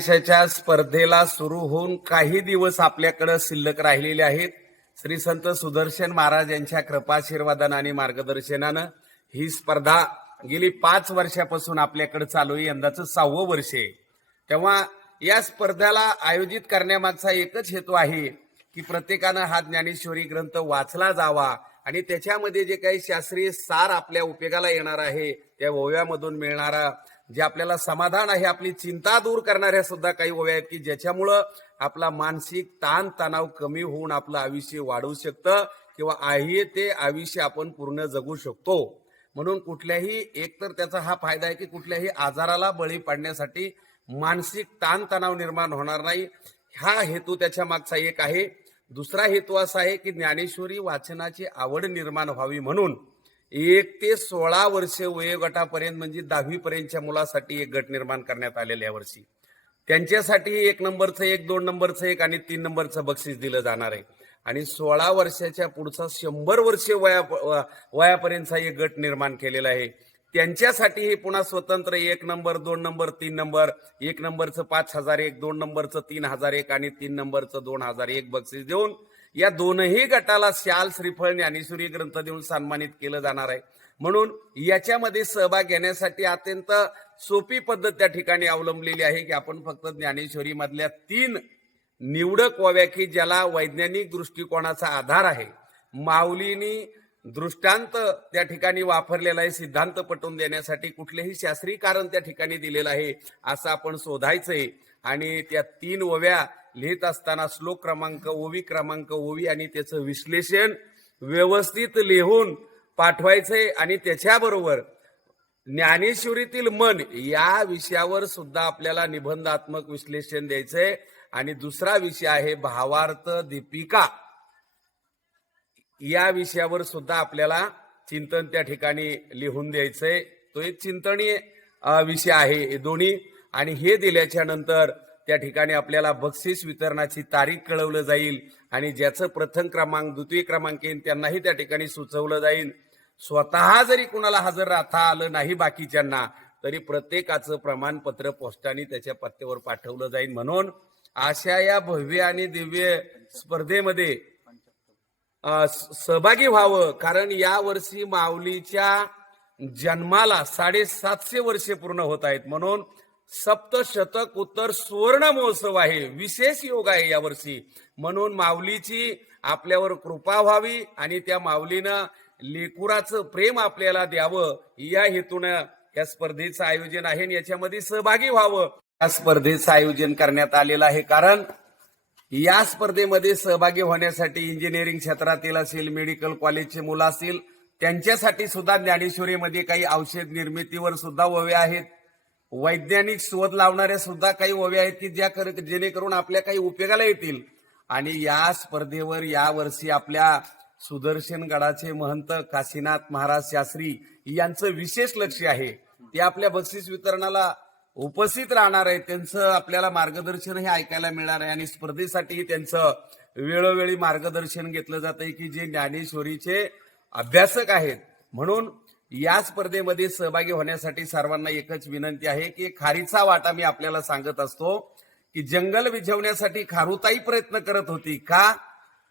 देशाच्या स्पर्धेला सुरू होऊन काही दिवस आपल्याकडे शिल्लक राहिलेले आहेत. श्री संत सुदर्शन महाराज यांच्या कृपाशीर्वादानं आणि मार्गदर्शनानं ही स्पर्धा गेली पाच वर्षापासून आपल्याकडे चालू आहे यंदाचं सहावं वर्ष आहे. तेव्हा या स्पर्धेला आयोजित करण्यामागचा एकच हेतू आहे की प्रत्येकानं हा ज्ञानेश्वरी ग्रंथ वाचला जावा आणि त्याच्यामध्ये जे काही शास्त्रीय सार आपल्या उपयोगाला येणार आहे त्या ओव्यामधून मिळणारा जे आपल्याला समाधान आहे आपली चिंता दूर करणाऱ्या सुद्धा काही ओव्या आहेत की ज्याच्यामुळं आपला मानसिक ताण तणाव कमी होऊन आपलं आयुष्य वाढवू शकतं किंवा आहे ते आयुष्य आपण पूर्ण जगू शकतो. म्हणून कुठल्याही एकतर त्याचा हा फायदा आहे की कुठल्याही आजाराला बळी पडण्यासाठी मानसिक ताणतणाव निर्माण होणार नाही. हा हेतू त्याच्या मागचा एक आहे. दुसरा हेतू असा आहे की ज्ञानेश्वरी वाचनाची आवड निर्माण व्हावी म्हणून एक ते सोळा वर्षे वयोगटापर्यंत म्हणजे दहावीपर्यंतच्या मुलासाठी एक गट निर्माण करण्यात आलेल्या या वर्षी. त्यांच्यासाठी एक नंबरचं एक दोन नंबरचं एक आणि तीन नंबरचं बक्षीस दिलं जाणार आहे. आणि सोळा वर्षाच्या पुढचा शंभर वर्षे वया वयापर्यंतचा एक गट निर्माण केलेला आहे. त्यांच्यासाठी हे पुन्हा स्वतंत्र एक नंबर दोन नंबर तीन नंबर एक नंबरचं पाच हजार एक दोन नंबरचं तीन हजार एक आणि तीन नंबरचं दोन हजार एक बक्षीस देऊन या दोनही गटाला शाल श्रीफळ ज्ञानेश्वरी ग्रंथ देऊन सन्मानित केलं जाणार आहे. म्हणून याच्यामध्ये सहभाग घेण्यासाठी अत्यंत सोपी पद्धत त्या ठिकाणी अवलंबलेली आहे की आपण फक्त ज्ञानेश्वरी मधल्या तीन निवडक व्हाव्या की ज्याला वैज्ञानिक दृष्टिकोनाचा आधार आहे. माऊलीनी दृष्टांत त्या ठिकाणी वापरलेला आहे सिद्धांत पटवून देण्यासाठी कुठलेही शास्त्रीय कारण त्या ठिकाणी दिलेलं आहे असं आपण शोधायचंय. आणि त्या तीन ओव्या लिहित असताना श्लोक क्रमांक ओवी क्रमांक ओवी आणि त्याचं विश्लेषण व्यवस्थित लिहून पाठवायचंय आणि त्याच्याबरोबर ज्ञानेश्वरीतील मन या विषयावर सुद्धा आपल्याला निबंधात्मक विश्लेषण द्यायचंय. आणि दुसरा विषय आहे भावार्थ दीपिका. या विषयावर सुद्धा आपल्याला चिंतन त्या ठिकाणी लिहून द्यायचंय. तो एक चिंतनीय विषय आहे. दोन्ही आणि हे दिल्याच्या नंतर त्या ठिकाणी आपल्याला बक्षीस वितरणाची तारीख कळवलं जाईल आणि ज्याचं प्रथम क्रमांक द्वितीय क्रमांक येईल त्यांनाही त्या ठिकाणी सुचवलं जाईल. स्वतः जरी कुणाला हजर राहता आलं नाही बाकीच्यांना तरी प्रत्येकाचं प्रमाणपत्र पोस्टाने त्याच्या पत्त्यावर पाठवलं जाईल. म्हणून अशा या भव्य आणि दिव्य स्पर्धेमध्ये सहभागी व्हावं. कारण या वर्षी माऊलीच्या जन्माला साडेसातशे वर्षे पूर्ण होत आहेत. म्हणून सप्तशतक उत्तर सुवर्ण महोत्सव आहे. विशेष योग आहे यावर्षी. म्हणून माऊलीची आपल्यावर कृपा व्हावी आणि त्या माऊलीनं लेकुराचं प्रेम आपल्याला द्यावं या हेतूनं या स्पर्धेचं आयोजन आहे आणि याच्यामध्ये सहभागी व्हावं. या स्पर्धेचं आयोजन करण्यात आलेलं आहे कारण या स्पर्धेमध्ये सहभागी होण्यासाठी इंजिनिअरिंग क्षेत्रातील असेल मेडिकल कॉलेजचे मुलं असतील त्यांच्यासाठी सुद्धा ज्ञानेश्वरीमध्ये काही औषध निर्मितीवर सुद्धा ववे आहेत. वैज्ञानिक शोध लावणाऱ्या सुद्धा काही ओव्या आहेत की ज्या कर- जेणेकरून आपल्या काही उपयोगाला येतील. आणि या स्पर्धेवर या वर्षी आपल्या सुदर्शन गडाचे महंत काशीनाथ महाराज शास्त्री यांचं विशेष लक्ष आहे. ते आपल्या बक्षीस वितरणाला उपस्थित राहणार आहे त्यांचं आपल्याला मार्गदर्शन हे ऐकायला मिळणार आहे. आणि स्पर्धेसाठी त्यांचं वेळोवेळी मार्गदर्शन घेतलं जात आहे की जे ज्ञानेश्वरीचे अभ्यासक आहेत. म्हणून या स्पर्धेमध्ये सहभागी होण्यासाठी सर्वांना एकच विनंती आहे की खारीचा वाटा मी आपल्याला सांगत असतो की जंगल विझवण्यासाठी खारुताई प्रयत्न करत होती का?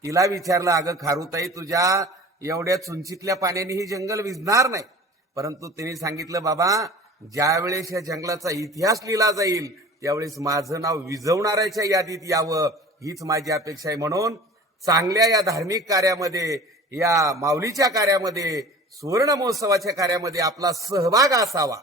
तिला विचारलं अगं खारुताई तुझ्या एवढ्या चुंचीतल्या पाण्याने ही जंगल विझणार नाही. परंतु तिने सांगितलं बाबा ज्या वेळेस या जंगलाचा इतिहास लिहिला जाईल त्यावेळेस माझं नाव विझवणाऱ्याच्या यादीत यावं हीच माझी अपेक्षा आहे. म्हणून चांगल्या या धार्मिक कार्यामध्ये या माऊलीच्या कार्यामध्ये सुवर्ण महोत्सवाच्या कार्यामध्ये आपला सहभाग असावा.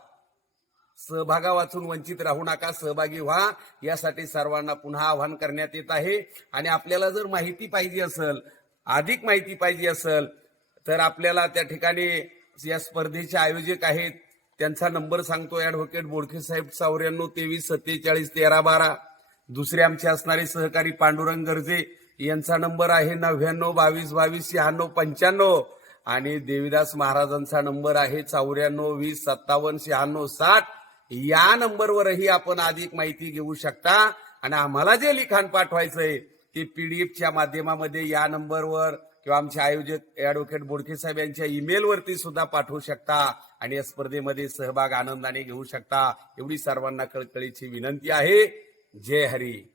सहभागा वाचून वंचित राहू नका सहभागी व्हा. यासाठी सर्वांना पुन्हा आवाहन करण्यात येत आहे. आणि आपल्याला जर माहिती पाहिजे असेल अधिक माहिती पाहिजे असेल तर आपल्याला त्या ठिकाणी या स्पर्धेचे आयोजक आहेत. त्यांचा नंबर सांगतो ऍडव्होकेट बोडके साहेब चौऱ्याण्णव तेवीस सत्तेचाळीस तेरा बारा. दुसरे आमचे असणारे सहकारी पांडुरंग गरजे यांचा नंबर आहे नव्याण्णव बावीस बावीस शहाण्णव पंच्याण्णव. आणि देवीदास महाराजांचा नंबर आहे चौऱ्याण्णव वीस सत्तावन्न शहाण्णव साठ. या नंबरवरही आपण अधिक माहिती घेऊ शकता. आणि आम्हाला जे लिखाण पाठवायचंय ते पीडीएफच्या माध्यमामध्ये या नंबरवर किंवा आमचे आयोजक ऍडव्होकेट बोडके साहेब यांच्या ईमेलवरती सुद्धा पाठवू शकता. आणि या स्पर्धेमध्ये सहभाग आनंदाने घेऊ शकता. एवढी सर्वांना कळकळीची विनंती आहे. जय हरी.